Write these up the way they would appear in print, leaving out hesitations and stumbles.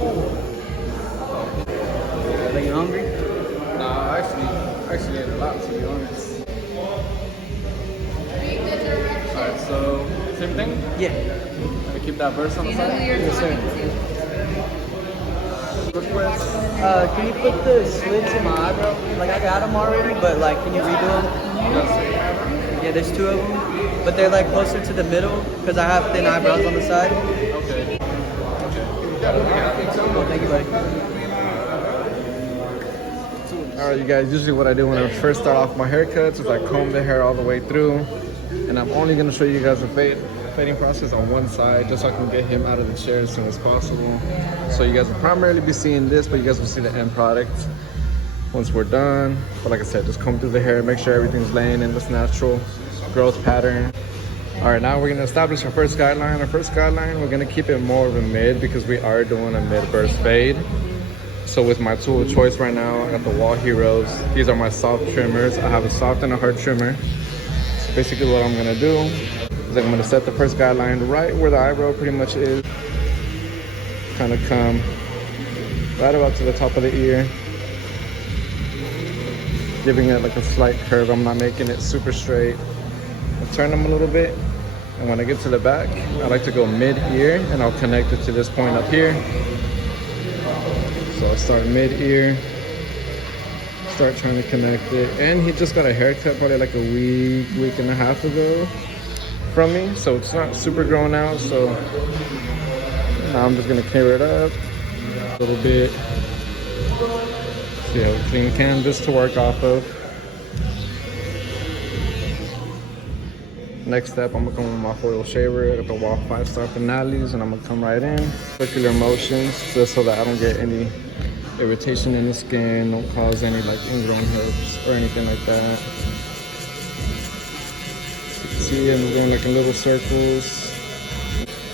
Are you hungry? Nah, actually ate a lot, to be honest. Alright, so same thing? Yeah. I keep that verse on the side? Yes, sir. Request. Can you put the slits in my eyebrow? Like, I got them already, but like, can you redo them? Yeah, there's 2 of them, but they're like closer to the middle because I have thin eyebrows on the side. Okay. Yeah, Cool, thank you, buddy. Alright, you guys, usually what I do when I first start off my haircuts is I comb the hair all the way through, and I'm only going to show you guys the fading process on one side just so I can get him out of the chair as soon as possible. So you guys will primarily be seeing this, but you guys will see the end product once we're done. But like I said, just comb through the hair, make sure everything's laying in this natural growth pattern. Alright, now we're going to establish our first guideline. Our first guideline, we're going to keep it more of a mid because we are doing a mid-burst fade. So with my tool of choice right now, I got the Wall Heroes. These are my soft trimmers. I have a soft and a hard trimmer. So basically what I'm gonna do is I'm gonna set the first guideline right where the eyebrow pretty much is. Kind of come right about to the top of the ear. Giving it like a slight curve. I'm not making it super straight. I'll turn them a little bit. And when I get to the back, I like to go mid-ear and I'll connect it to this point up here. So I'll start mid-ear, start trying to connect it. And he just got a haircut probably like a week and a half ago from me. So it's not super grown out. So now I'm just gonna carry it up a little bit. So you have a clean canvas to work off of. Next step, I'm gonna come with my foil shaver. I got the Wall 5-star finales, and I'm gonna come right in. Circular motions, just so that I don't get any irritation in the skin, don't cause any like ingrown hairs or anything like that. See, I'm going like in little circles.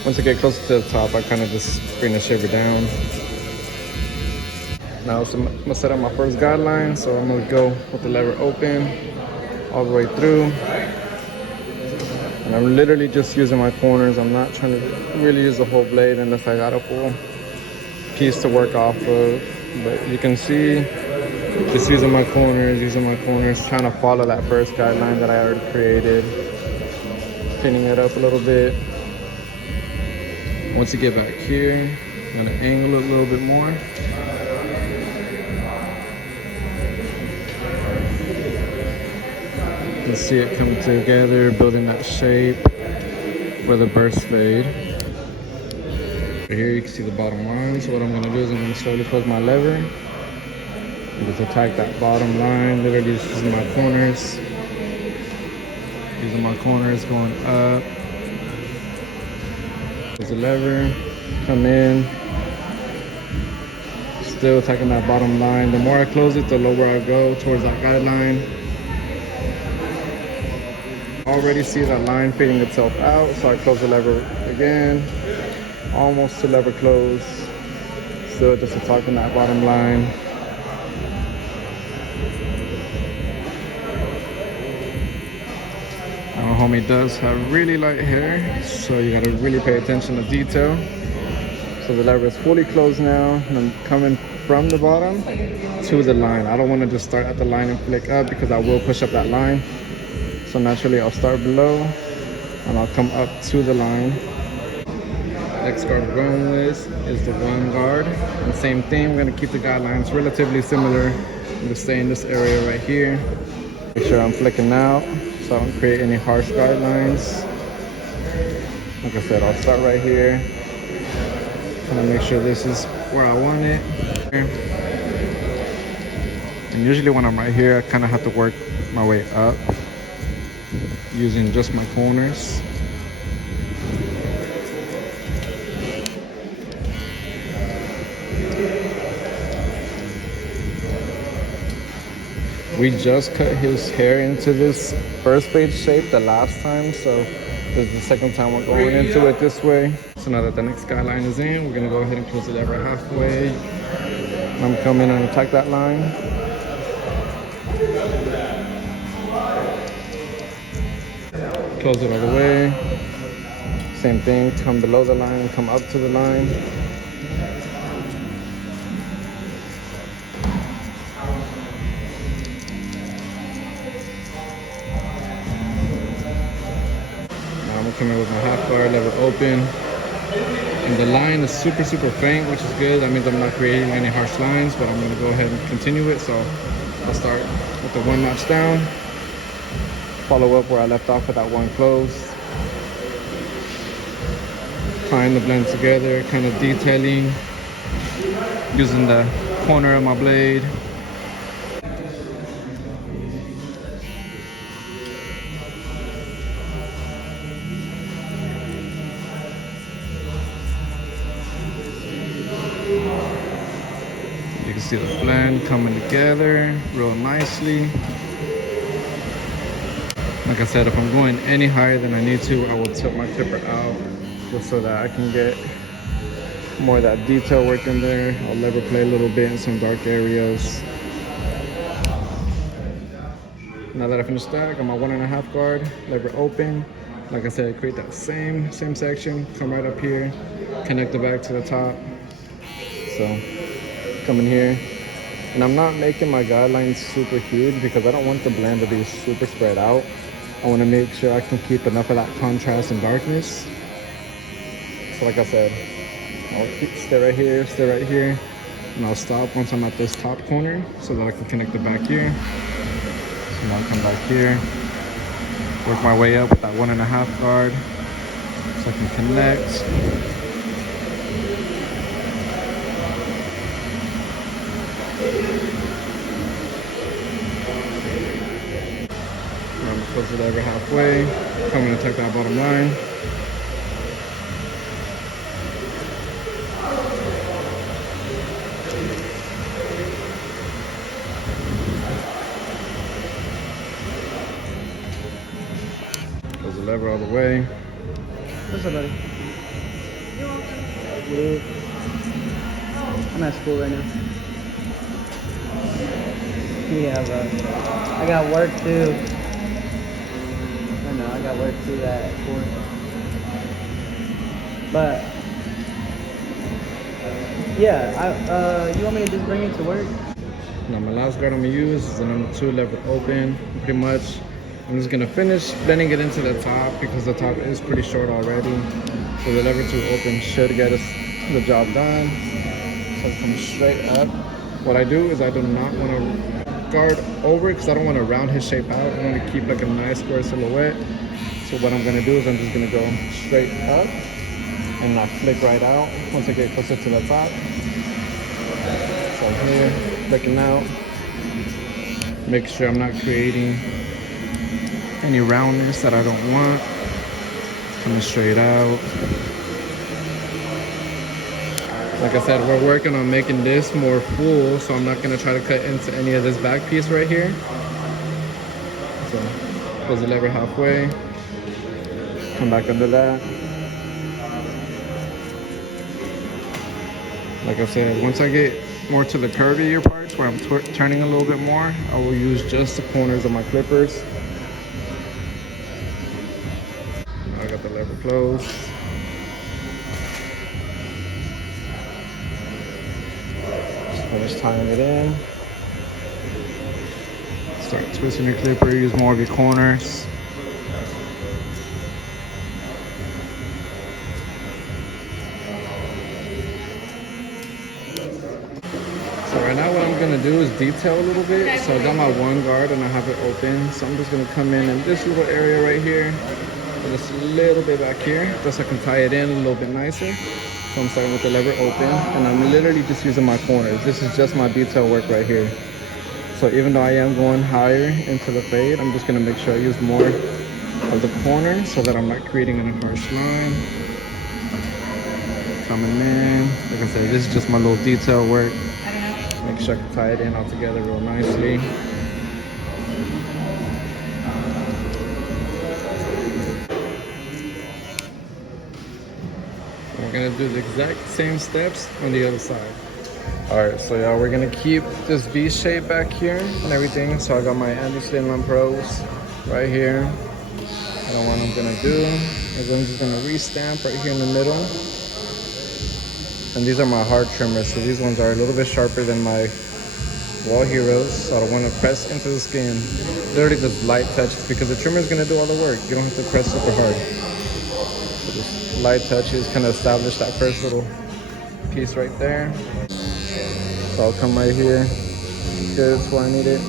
Once I get closer to the top, I kind of just bring the shaver down. Now so I'm gonna set up my first guideline, so I'm gonna go with the lever open all the way through. And I'm literally just using my corners. I'm not trying to really use the whole blade unless I got a full piece to work off of. But you can see, just using my corners, trying to follow that first guideline that I already created. Pinning it up a little bit. Once you get back here, I'm gonna angle it a little bit more. You can see it coming together, building that shape for the burst fade. Right here you can see the bottom line. So what I'm gonna do is I'm gonna slowly close my lever and just attack that bottom line, literally just using my corners. Using my corners going up. Close the lever, come in. Still attacking that bottom line. The more I close it, the lower I go towards that guideline. Already see that line fading itself out, so I close the lever again. Almost to lever close. Still just attacking that bottom line. Our homie does have really light hair, so you gotta really pay attention to detail. So the lever is fully closed now, and I'm coming from the bottom to the line. I don't want to just start at the line and flick up because I will push up that line. So naturally I'll start below and I'll come up to the line. Next guard we're going with is the one guard. And same thing, we're gonna keep the guidelines relatively similar. I'm gonna stay in this area right here. Make sure I'm flicking out so I don't create any harsh guidelines. Like I said, I'll start right here. Kind of make sure this is where I want it. And usually when I'm right here, I kind of have to work my way up using just my corners. We just cut his hair into this first fade shape the last time, so this is the second time we're going into it this way. So now that the next guideline is in, we're gonna go ahead and close the lever halfway. I'm coming and attack that line. Close it all the way. Same thing, come below the line, come up to the line. open. And the line is super faint, which is good. That means I'm not creating any harsh lines, but I'm gonna go ahead and continue it. So I'll start with the one notch down, follow up where I left off with that one closed. Tying the blend together, kind of detailing, using the corner of my blade. You can see the blend coming together real nicely. Like I said, if I'm going any higher than I need to, I will tilt my clipper out just so that I can get more of that detail work in there. I'll lever play a little bit in some dark areas. Now that I finished that, I got my 1.5 guard, lever open. Like I said, create that same section, come right up here, connect it back to the top. So come in here, and I'm not making my guidelines super huge because I don't want the blend to be super spread out. I want to make sure I can keep enough of that contrast and darkness. So like I said, I'll stay right here, and I'll stop once I'm at this top corner so that I can connect it back here. So now I'll come back here, work my way up with that 1.5 guard so I can connect. I'm gonna close it over halfway. I'm gonna take that bottom line. Close the lever all the way. What's up, buddy? You're welcome. I'm at school right now. Yeah, bro. I got work too. I know, I got work too at 4. But yeah, you want me to just bring it to work? Now my last guard I'm gonna use is the number 2 lever open. Pretty much, I'm just gonna finish blending it into the top because the top is pretty short already. So the lever 2 open should get us the job done. So I'll come straight up. What I do is I do not want to guard over because I don't want to round his shape out. I want to keep like a nice square silhouette. So what I'm gonna do is I'm just gonna go straight up and not flick right out once I get closer to the top. So here, flicking out, make sure I'm not creating any roundness that I don't want. Coming straight out. Like I said, we're working on making this more full, so I'm not gonna try to cut into any of this back piece right here. So close the lever halfway, come back under that. Like I said, once I get more to the curvier parts where I'm turning a little bit more, I will use just the corners of my clippers. Now I got the lever closed. Just finish tying it in. Start twisting your clipper, use more of your corners. Right now what I'm gonna do is detail a little bit. So I got my 1 guard and I have it open. So I'm just gonna come in this little area right here, and just a little bit back here, just so I can tie it in a little bit nicer. So I'm starting with the lever open, and I'm literally just using my corners. This is just my detail work right here. So even though I am going higher into the fade, I'm just gonna make sure I use more of the corner so that I'm not creating any harsh line. Coming in, like I said, this is just my little detail work. Make sure I can tie it in all together real nicely. We're gonna do the exact same steps on the other side. All right, so y'all, we're gonna keep this V shape back here and everything. So I got my anti-slim pros right here. And what I'm gonna do is I'm just gonna re-stamp right here in the middle. And these are my hard trimmers, so these ones are a little bit sharper than my wall heroes, so I don't want to press into the skin. Literally just light touches because the trimmer is going to do all the work. You don't have to press super hard. So just light touches kind of establish that first little piece right there. So I'll come right here, get it to where I need it.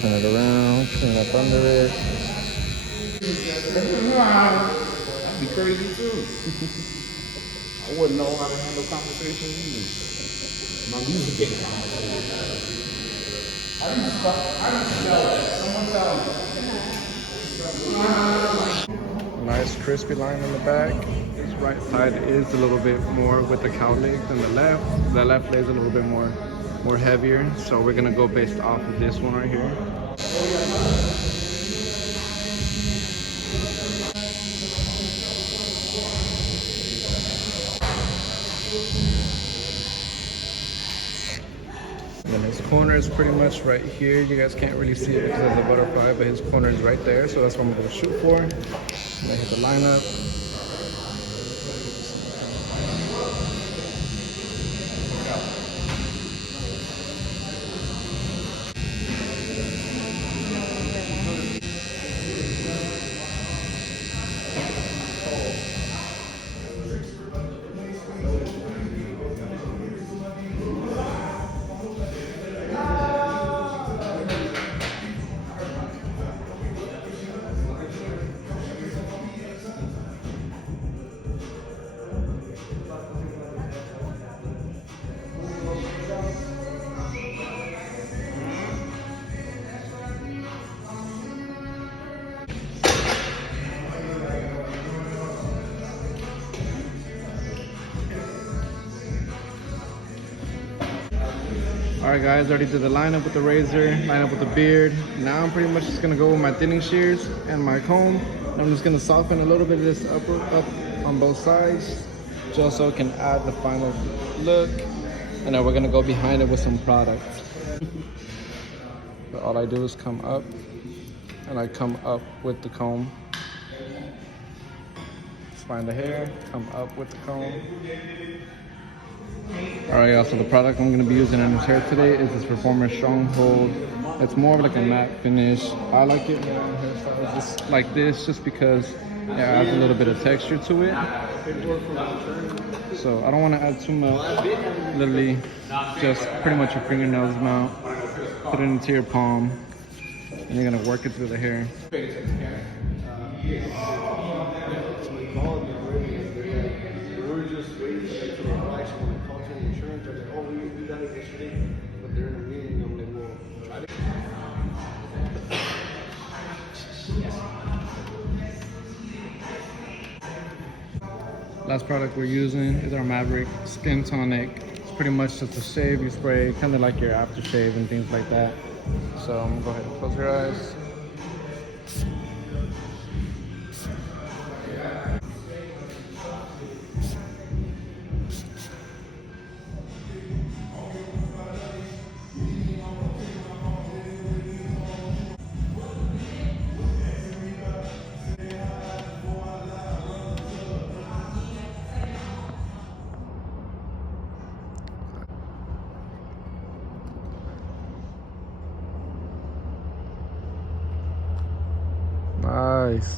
Turn it around, clean up under it. That'd be crazy too. I wouldn't know how to handle conversations either. My music getting Nice crispy line in the back. This right side is a little bit more with the cow leg than the left. The left leg is a little bit more heavier. So we're gonna go based off of this one right here. And then his corner is pretty much right here. You guys can't really see it because of the butterfly, but his corner is right there. So that's what I'm gonna shoot for. And then hit the lineup. All right, guys, already did the lineup with the razor, lineup with the beard. Now I'm pretty much just gonna go with my thinning shears and my comb. And I'm just gonna soften a little bit of this up on both sides, just so it can add the final look. And then we're gonna go behind it with some product. But all I do is come up, and I come up with the comb. Just find the hair, come up with the comb. Alright, y'all, so the product I'm going to be using in his hair today is this Performer Stronghold. It's more of like a matte finish. I like it when hairstyles just like this, just because it adds a little bit of texture to it. So I don't want to add too much. Literally just pretty much your fingernails amount. Put it into your palm, and you're going to work it through the hair. Last product we're using is our Maverick Skin Tonic. It's pretty much just a shave you spray, kind of like your aftershave and things like that. So I'm gonna go ahead and close your eyes. Nice.